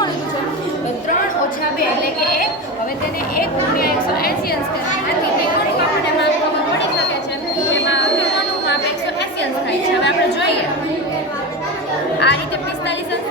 શું લીધું છે? 3 ઓછા 2 એટલે કે 1. હવે તેને 1 ગુણ્યા 180 અંશ થાય. આથી ત્રિકોણિક આપણને માપ ખબર પડી શકે છે. એમાં ત્રિકોણનું માપ 180 અંશ થાય છે. હવે આપણે જોઈએ આ રીતે 45 અંશ